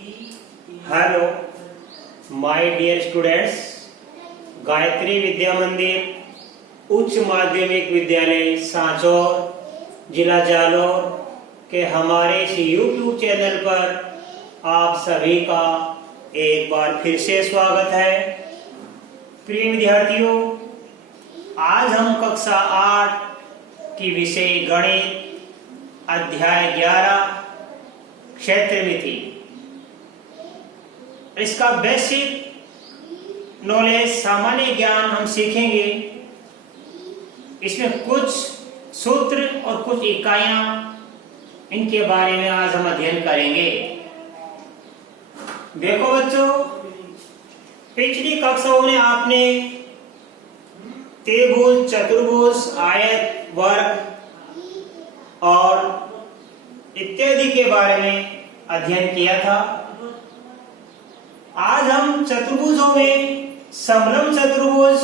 Hello my dear students, Gayatri Vidya Mandir उच्च माध्यमिक विद्यालय सांचौर, जिला जालौर के हमारे इस यूट्यूब चैनल पर आप सभी का एक बार फिर से स्वागत है। प्रिय विद्यार्थियों, आज हम कक्षा 8 की विषय गणित अध्याय 11 क्षेत्र मिति, इसका बेसिक नॉलेज सामान्य ज्ञान हम सीखेंगे। इसमें कुछ सूत्र और कुछ इकाइयां, इनके बारे में आज हम अध्ययन करेंगे। देखो बच्चों, पिछली कक्षाओं में आपने त्रिभुज, चतुर्भुज, आयत, वर्ग और इत्यादि के बारे में अध्ययन किया था। आज हम चतुर्भुजों में समलंब चतुर्भुज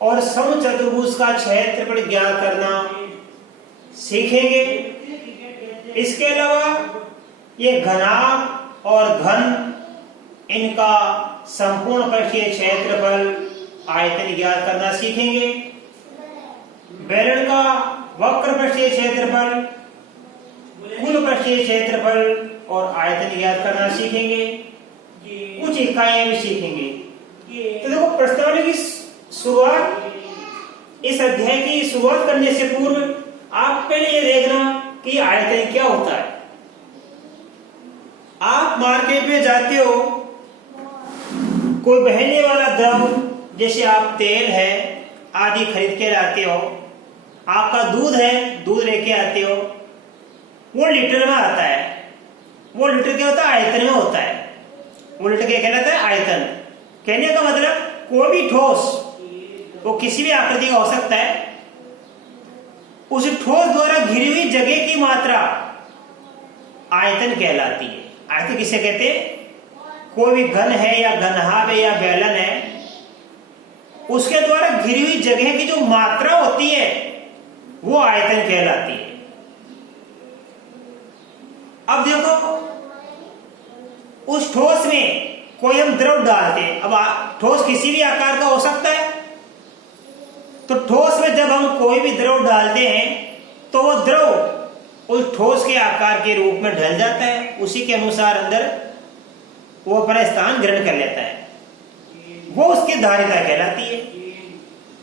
और समचतुर्भुज का क्षेत्रफल ज्ञात करना सीखेंगे। इसके अलावा ये घनाभ और घन, इनका संपूर्ण पृष्ठीय क्षेत्रफल आयतन ज्ञात करना सीखेंगे। बेलन का वक्र पृष्ठीय क्षेत्रफल, कुल पृष्ठीय क्षेत्रफल और आयतन ज्ञात करना सीखेंगे। कुछ इकाइयां भी सीखेंगे। तो देखो, प्रश्नावली की शुरुआत, इस अध्याय की शुरुआत करने से पूर्व आप पहले ये देखना कि आयतन क्या होता है। आप मार्केट में जाते हो, कोई बहने वाला द्रव जैसे आप तेल है आदि खरीद के लाते हो, आपका दूध है, दूध लेके आते हो, वो लीटर में आता है। वो लीटर क्या होता है? आयतन में होता है। वो लीटर क्या कहलाता है? आयतन। कहने का मतलब कोई भी ठोस, वो किसी भी आकृति का हो सकता है, उस ठोस द्वारा घिरी हुई जगह की मात्रा आयतन कहलाती है। आयतन किसे कहते हैं? कोई भी घन है या घनहाभ है या बेलन है, उसके द्वारा घिरी हुई जगह की जो मात्रा होती है वो आयतन कहलाती है। अब देखो, उस ठोस में कोई हम द्रव डालते हैं। अब ठोस किसी भी आकार का हो सकता है, तो ठोस में जब हम कोई भी द्रव डालते हैं तो वो द्रव उस ठोस के आकार के रूप में ढल जाता है। उसी के अनुसार अंदर वो अपना स्थान ग्रहण कर लेता है। वो उसकी धारिता कहलाती है।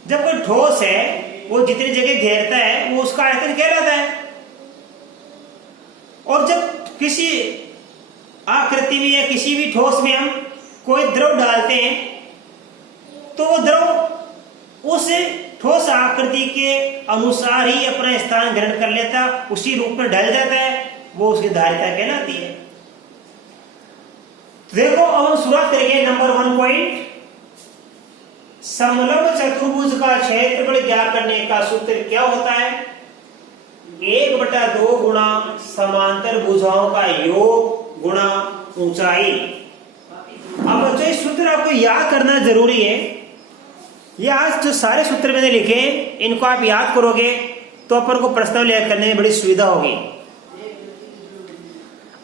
जब कोई ठोस है, वो जितनी जगह घेरता है वो उसका आयतन कहलाता है। और जब किसी आकृति में या किसी भी ठोस में हम कोई द्रव डालते हैं तो वो द्रव उस ठोस आकृति के अनुसार ही अपना स्थान ग्रहण कर लेता, उसी रूप में ढल जाता है, वो उसकी धारिता कहलाती है। देखो, अब हम शुरुआत करेंगे नंबर 1 पॉइंट। समलंब चतुर्भुज का क्षेत्रफल ज्ञात करने का सूत्र क्या होता है? 1/2 गुणा समांतर भुजाओं का योग गुणा ऊंचाई। अब बच्चों, इस सूत्र आपको याद करना जरूरी है। ये आज जो सारे सूत्र मैंने लिखे, इनको आप याद करोगे तो अपन को प्रश्नावली याद करने में बड़ी सुविधा होगी।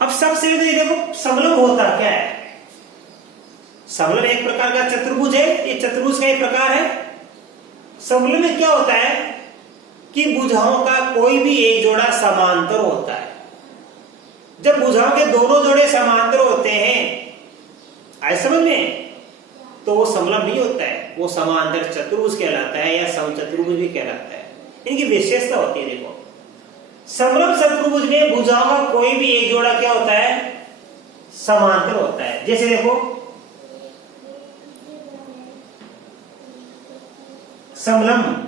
अब सबसे पहले देखो, समलंब होता क्या है? समलंब एक प्रकार का चतुर्भुज है। ये चतुर्भुज का एक प्रकार है। समलंब में क्या होता है कि भुजाओं का कोई भी एक जोड़ा समांतर होता है। जब भुजाओं के दोनों जोड़े समांतर होते हैं, ऐसा समझ में, तो वो समलंब नहीं होता है, वो समांतर चतुर्भुज कहलाता है या समचतुर्भुज भी कहलाता है। इनकी विशेषता होती है। देखो, समलंब चतुर्भुज में भुजाओं का कोई भी एक जोड़ा क्या होता है? समांतर होता है। जैसे देखो, समलंब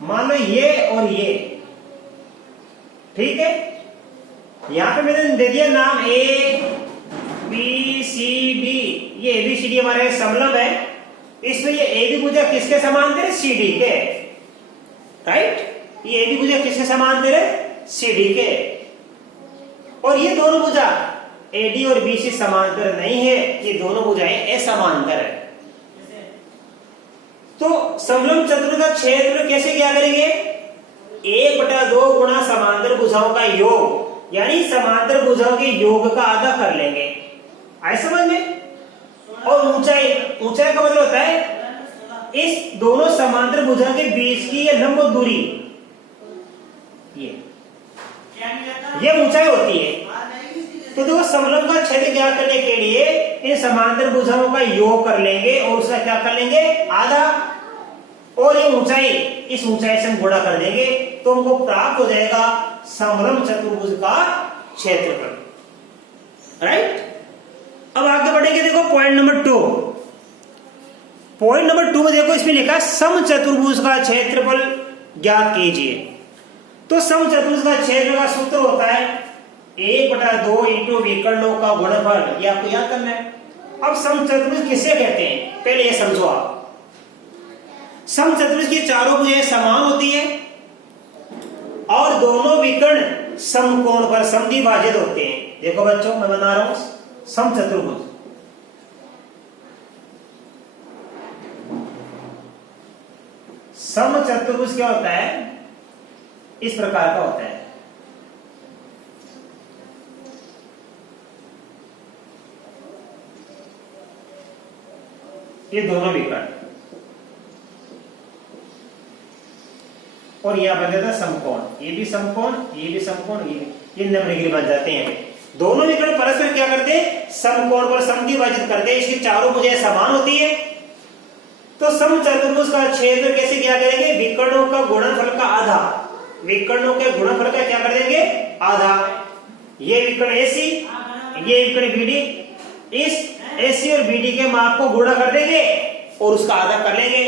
मान लो ये और ये, ठीक है। यहां पे मैंने दे दिया नाम A B C D। ये ABCD हमारे समलंब है। इसमें ये AB भुजा किसके समांतर है? CD के, राइट। ये AB भुजा किसके समांतर है? CD के। और ये दोनों भुजा AD और BC समांतर नहीं है, ये दोनों भुजाएं असमांतर है। तो समलंब चतुर्भुज का क्षेत्र कैसे क्या करेंगे? 1/2 गुणा समांतर भुजाओं का योग, यानी समांतर भुजाओं के योग का आधा कर लेंगे। आए समझ में? और ऊंचाई, ऊंचाई का मतलब होता है इस दोनों समांतर भुजाओं के बीच की ये लंब दूरी, ये ऊंचाई होती है। तो देखो समलंब का छेद ज्ञात करने के लिए इन समांतर भुजाओं का योग कर लेंगे और उसका क्या कर लेंगे, आधा, और ये ऊंचाई, इस ऊंचाई से हम गुणा कर देंगे तो हमको प्राप्त हो जाएगा समलंब चतुर्भुज का क्षेत्रफल। राइट, अब आगे बढ़ेंगे। देखो पॉइंट नंबर 2, पॉइंट नंबर 2 में देखो इसमें लिखा समचतुर्भुज का क्षेत्रफल ज्ञात कीजिए। तो समचतुर्भुज का क्षेत्रफल का सूत्र होता है 1/2 इंटू विकर्णों का गुणनफल, ये आपको याद करना है। अब समचतुर्भुज किसे कहते हैं पहले ये समझो आप। समचतुर्भुज की चारों भुजाएं समान होती है और दोनों विकर्ण समकोण पर समद्विभाजित होते हैं। देखो बच्चों मैं बता रहा हूं समचतुर्भुज, समचतुर्भुज क्या होता है, इस प्रकार का होता है। ये दोनों विकर्ण और यहां बन जाता है समकोण, ये भी समकोण, ये भी समकोण, ये 90 डिग्री बन जाते हैं। दोनों विकर्ण परस्पर क्या करते हैं, समकोण पर समद्विभाजित करते हैं। इसकी चारों भुजाएं समान होती है। तो समचतुर्भुज का क्षेत्र कैसे क्या करेंगे, विकर्णों का गुणनफल का आधा, विकर्णों के गुणनफल का क्या कर देंगे, आधा। ये विकर्ण AC, ये विकर्ण BD, इस AC और BD के माप को गुणा कर देंगे और उसका आधा कर लेंगे,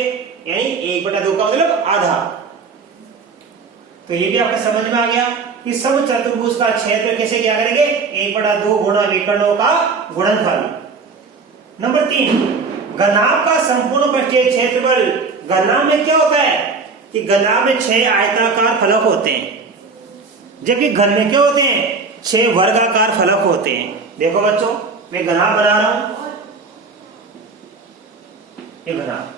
यानी 1/2 का मतलब आधा। तो ये भी आपको समझ में आ गया कि समचतुर्भुज का क्षेत्र कैसे क्या करेंगे, 1/2 गुणा विकर्णों का गुणनफल। नंबर 3, घनाभ का संपूर्ण पृष्ठीय क्षेत्रफल। घनाभ में क्या होता है कि घनाभ में 6 आयताकार फलक होते हैं, जबकि घन में क्या होते हैं, 6 वर्गाकार फलक होते हैं। देखो बच्चों मैं घनाभ बना रहा हूं, ये घनाभ,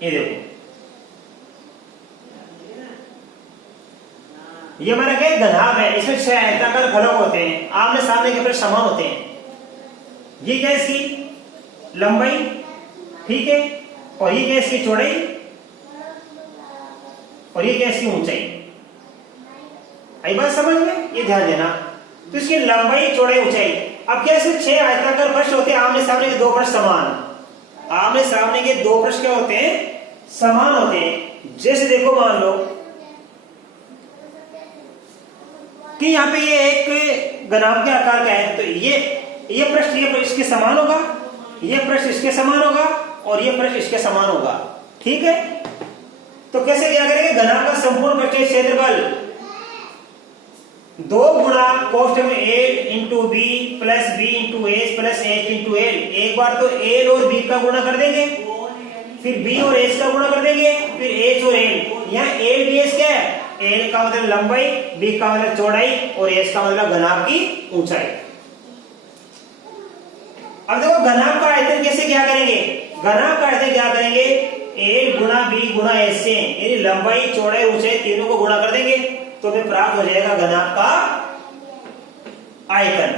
ये देखो ये हमारा क्या घनाभ है, इसमें 6 आयताकार फलक होते हैं, आमने सामने के पृष्ठ समान होते हैं। ये क्या इसकी लंबाई, ठीक है, और ये क्या इसकी चौड़ाई, और ये क्या इसकी ऊंचाई। आई बात समझ में, ये ध्यान देना। तो इसकी लंबाई, चौड़ाई, ऊंचाई। अब क्या इसमें 6 आयताकार पृष्ठ होते हैं, आमने सामने के 2 पृष्ठ समान, आमने सामने के 2 पृष्ठ क्या होते हैं, समान होते हैं। जैसे देखो मान लो कि यहाँ पे ये एक घनाभ के आकार का है, तो ये पृष्ठ इसके समान होगा, ये पृष्ठ इसके समान होगा और ये पृष्ठ इसके समान होगा, ठीक है। तो कैसे क्या करेंगे, घनाभ का संपूर्ण पृष्ठीय क्षेत्रफल 2 गुणा कोष्ठक में A into B plus B into H plus H into L। एक बार तो L और B का गुणा कर देंगे, फिर B और H का गुणा कर देंगे, फिर H और L। यहाँ L B H क्या है, L का मतलब लंबाई, B का मतलब चौड़ाई और H का मतलब घनाभ की ऊंचाई। अब देखो घनाभ का आयतन कैसे क्या करेंगे, घनाभ का आयतन क्या करेंगे, L गुणा B गुणा H से, यानी लंबाई, चौड़ाई, ऊंचाई तीनों को गुणा कर देंगे तो हमें प्राप्त हो जाएगा घनाभ का आयतन।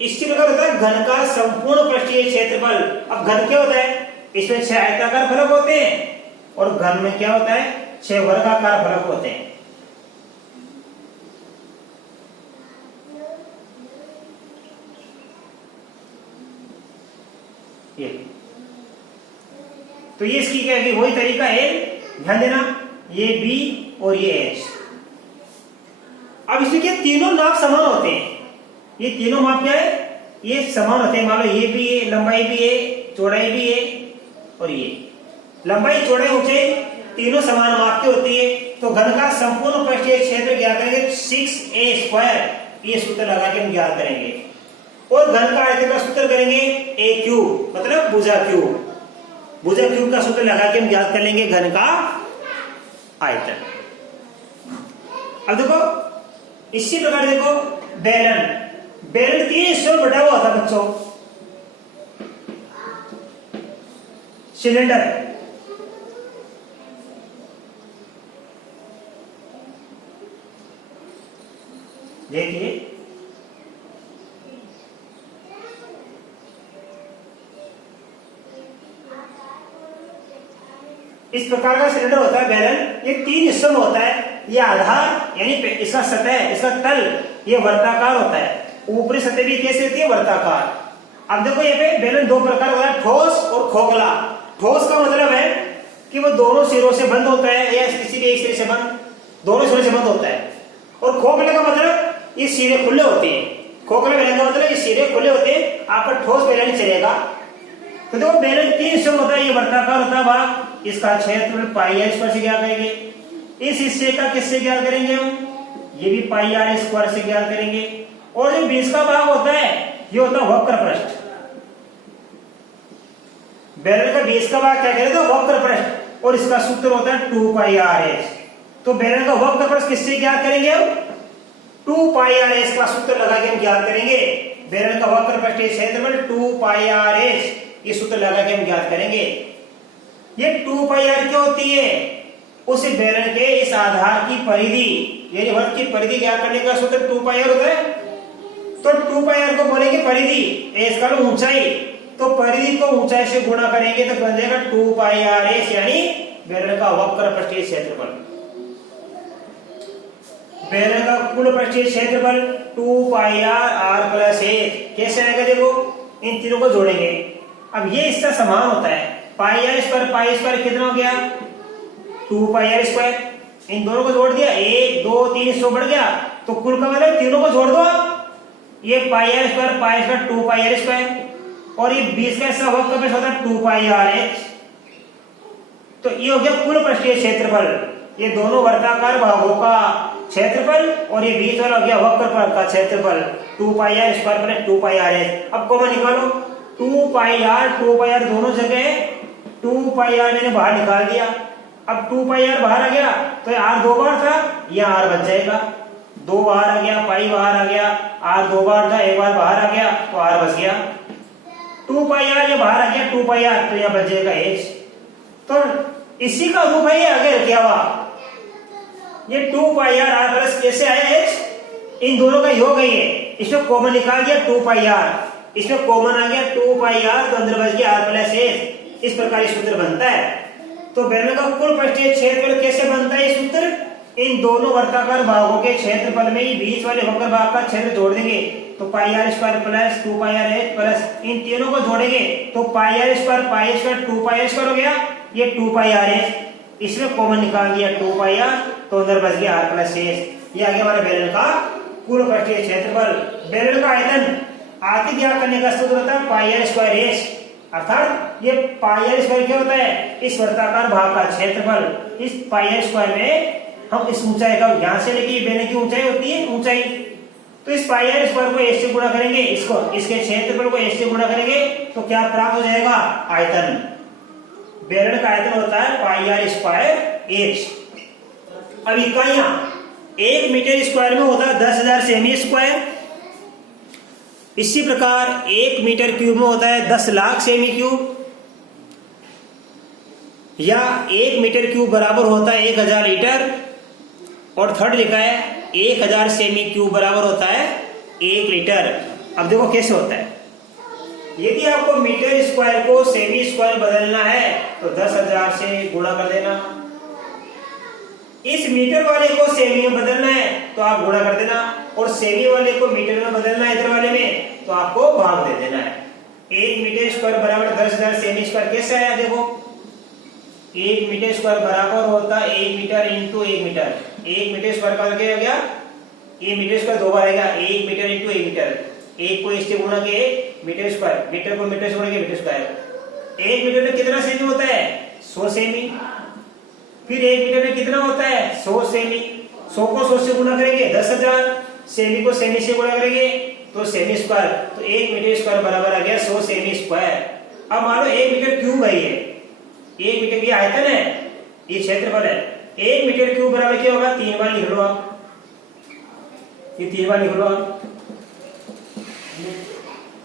इसी प्रकार होता है घन का संपूर्ण पृष्ठीय क्षेत्रफल। अब घन क्या होता है, इसमें 6 आयताकार फलक होते हैं और घन में क्या होता है, 6 वर्गाकार फलक होते हैं। ये तो ये इसकी क्या है, वही तरीका है, ध्यान देना, ये B और ये H। अब इसमें क्या तीनों नाप समान होते हैं, ये तीनों माप क्या है, ये समान होते हैं। मान लो ये भी है, लंबाई भी है, चौड़ाई भी है, और ये लंबाई, चौड़ाई, ऊंचाई तीनों समान माप की होती है। तो घन का संपूर्ण पृष्ठीय क्षेत्र ज्ञात करेंगे 6a², ये सूत्र लगा के हम ज्ञात करेंगे। और घन का आयतन का सूत्र करेंगे a³ मतलब भुजा क्यूब, भुजा क्यूब का सूत्र लगा के हम ज्ञात कर लेंगे घन का आयतन। अब देखो इसी प्रकार देखो बेलन, बेलन 3 हिस्सों में बटा हुआ था बच्चों। सिलेंडर, देखिए इस प्रकार का सिलेंडर होता है बेलन। ये 3 हिस्सों में होता है। ये आधार यानी इसका सतह, इसका तल ये वर्ताकार होता है। ऊपरी सतह भी कैसे होती है? वर्ताकार। अब देखो ये पे बेलन 2 प्रकार होता है, ठोस और खोखला। ठोस का मतलब है कि वो दोनों सिरों से बंद होता है या किसी भी एक सिरे से बंद, दोनों सिरों से बंद होता है। और खोखले का मतलब ये सिरे खुले होते हैं। खोखला बेलन का मतलब ये सिरे खुले होते हैं, आपका ठोस बेलन नहीं चलेगा। तो देखो बेलन 3 हिस्सों में होता है, ये वर्ताकार होता है भाग। इसका क्षेत्रफल पाई आर स्क्वायर से ज्ञात करेंगे। इस हिस्से का किससे ज्ञात करेंगे हम? ये भी पाई आर स्क्वायर से ज्ञात करेंगे। और जो बीच का भाग होता है ये होता है वक्र पृष्ठ। बेलन का बीच का भाग क्या कहते हैं? वक्र पृष्ठ। और इसका सूत्र होता है 2 पाई आर एस। तो बेलन का वक्र पृष्ठ किससे ज्ञात करेंगे हम? 2 पाई आर एस का सूत्र लगा के हम ज्ञात करेंगे। बेलन का वक्र पृष्ठ क्षेत्रफल 2 पाई आर एस, ये सूत्र लगा के हम ज्ञात करेंगे। ये 2 पाई आर क्या होती है? उस बेलन के इस आधार की परिधि यानी वृत्त की परिधि ज्ञात करने का सूत्र 2 पाई आर होता है। तो 2 पाई आर को बोलेंगे परिधि, एस का ऊंचाई। तो परिधि को ऊंचाई से गुणा करेंगे तो बन जाएगा 2 पाई आर एस, यानी बेलन का वक्र पृष्ठीय क्षेत्रफल। बेलन का कुल पृष्ठीय क्षेत्रफल 2 पाई आर प्लस एस। कैसे आएगा? देखो इन तीनों को जोड़ेंगे। अब ये इसका समान होता है पाई आर स्क्वायर कितना हो गया? 2 पाई आर स्क्वायर। इन दोनों को जोड़ दिया, 1 2 3 100 बढ़ गया। तो कुल का मतलब तीनों को जोड़ दो आप। ये pi R square 2 pi R square, और ये 20 का ऐसा वक्र पृष्ठ होता है 2 पाई आर एच। तो ये हो गया कुल पृष्ठीय क्षेत्रफल। ये दोनों वर्ताकार भागों का क्षेत्रफल और ये बीच वाला हो गया वक्र पृष्ठ का क्षेत्रफल 2 pi R square plus 2 pi R H. अब कॉमन निकालो, 2 पाई आर दोनों जगह 2 पाई आर मैंने बाहर निकाल दिया। अब 2 पाई आर बाहर आ गया तो आर 2 बार था, यह आर बच जाएगा। 2 बाहर आ गया, पाई बाहर आ गया, आर 2 बार था, 1 बार बाहर आ गया तो आर बच गया। 2 पाई आर ये बाहर आ गया 2 पाई आर, तो यहां बच जाएगा एच। तो इसी का रूप है ये आगे रखा हुआ। ये 2 पाई आर प्लस कैसे आया एच? इन दोनों का योग है ये। इसमें कॉमन निकाल दिया 2 पाई आर, इसमें कॉमन आ गया 2 पाई आर, तो अंदर बच गया आर प्लस एच। इस प्रकार ये सूत्र बनता है। तो बेलन का कुल पृष्ठीय क्षेत्रफल कैसे बनता है ये सूत्र? इन दोनों वर्ताकार भागों के क्षेत्रफल में ही बीच वाले वक्र भाग का क्षेत्र जोड़ देंगे तो pi R square plus 2 pi R H plus इन तीनों को जोड़ेंगे तो pi R square 2 pi R square हो गया। ये 2 पाई आर एच, इसमें कॉमन निकाल दिया 2 पाई आर, तो अंदर बच गया आर प्लस एच। ये आ गया हमारा बेलन का कुल पृष्ठीय क्षेत्रफल। बेलन का आयतन आगे ज्ञात करने का सूत्र होता है पाई आर स्क्वायर एच, अर्थात ये पाई आर स्क्वायर क्या होता है? इस वर्ताकार भाग का क्षेत्रफल। इस पाई आर स्क्वायर में हम इस ऊंचाई का यहां से लेके बेलन की ऊंचाई होती है ऊंचाई, तो इस पाई आर स्क्वायर को एच से गुणा करेंगे, इसको इसके क्षेत्रफल को एच से गुणा करेंगे तो क्या प्राप्त हो जाएगा? आयतन। बेलन का आयतन होता है पाई आर स्क्वायर एच। अब इकाइयां 1 मीटर स्क्वायर में होता है 10,000 सेमी स्क्वायर। इसी प्रकार 1 मीटर क्यूब में होता है 10 लाख सेमी क्यूब, या 1 मीटर क्यूब बराबर होता है 1000 लीटर। और थर्ड लिखा है 1000 सेमी क्यूब बराबर होता है 1 लीटर। अब देखो कैसे होता है। यदि आपको मीटर स्क्वायर को सेमी स्क्वायर बदलना है तो 10,000 से गुणा कर देना। इस मीटर वाले को सेमी में बदलना है तो आप गुणा कर देना, और सेमी वाले को मीटर में बदलना है इधर वाले में तो आपको भाग दे देना है। 1 मीटर स्क्वायर बराबर 10,000 सेमी स्क्वायर कैसे आया? देखो 1 मीटर स्क्वायर बराबर होता है 1 metre into 1 metre. 1 metre square का क्या हो गया? 1 मीटर स्क्वायर 2 बार आएगा, 1 मीटर इंटू 1 मीटर। 1 को इससे गुणा के मीटर स्क्वायर, मीटर को मीटर से गुणा के मीटर स्क्वायर। 1 मीटर में कितना सेमी होता है? 100 सेमी। फिर 1 मीटर में कितना होता है? 100 सेमी। 100 को 100 से गुणा करेंगे 10,000, सेमी को सेमी से गुणा करेंगे तो सेमी स्क्वायर, तो 1 मीटर स्क्वायर बराबर आ गया 100 सेमी स्क्वायर। अब मान लो 1 मीटर क्यूब है, ये 1 मीटर की आयतन है, ये क्षेत्रफल है। 1 मीटर क्यूब बराबर क्या होगा? 3 बार लिख लो आप। ये 3 बार लिख लो आप।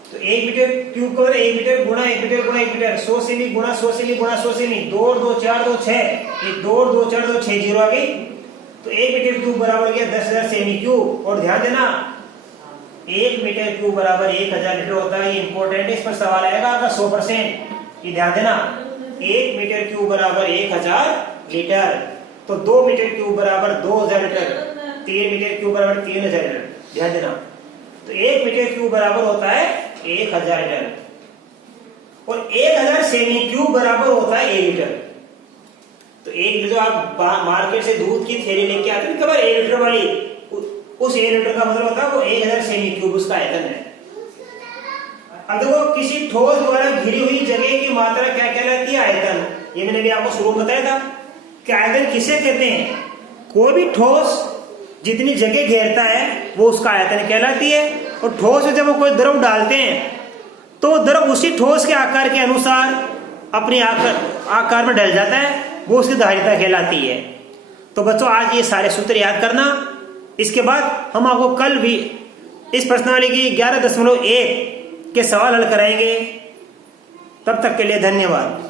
तो 1 मीटर क्यूब का 1 मीटर गुणा 1 मीटर गुणा 1 मीटर, 100 सेमी गुणा 100 सेमी गुणा 100 सेमी, 2 और 2 4 2 6, ये 2 और 2 4 2 6 जीरो आ गई। तो 1 मीटर क्यूब बराबर गया 10,000 सेमी क्यूब। और ध्यान देना 1 मीटर क्यूब बराबर 1000 लीटर होता है। ये इंपॉर्टेंट है, इस पर सवाल आएगा आपका 100%। ये ध्यान देना 1 मीटर क्यूब बराबर 1000 लीटर। तो 2 मीटर क्यूब बराबर 2000 लीटर, 3 मीटर क्यूब बराबर 3000 लीटर। ध्यान देना तो 1 मीटर क्यूब बराबर होता है 1000 लीटर और 1000 सेमी क्यूब बराबर होता है 1 लीटर। तो 1 लीटर जो आप मार्केट से दूध की थैली लेके आते हैं कब 1 लीटर वाली, उस 1 लीटर का मतलब होता है वो 1000 सेमी क्यूब उसका आयतन है। अब देखो किसी ठोस द्वारा घिरी हुई जगह की मात्रा क्या कहलाती है? आयतन। ये मैंने भी आपको शुरू में बताया था कि आयतन किसे कहते हैं? कोई भी ठोस जितनी जगह घेरता है वो उसका आयतन कहलाती है। और ठोस में जब वो कोई द्रव डालते हैं तो द्रव उसी ठोस के आकार के अनुसार अपने आकार में ढल जाता है, वो उसकी धारिता कहलाती है। तो बच्चों आज ये सारे सूत्र याद करना। इसके बाद हम आपको कल भी इस प्रश्नावली की 11.1 के सवाल हल कराएंगे। तब तक के लिए धन्यवाद।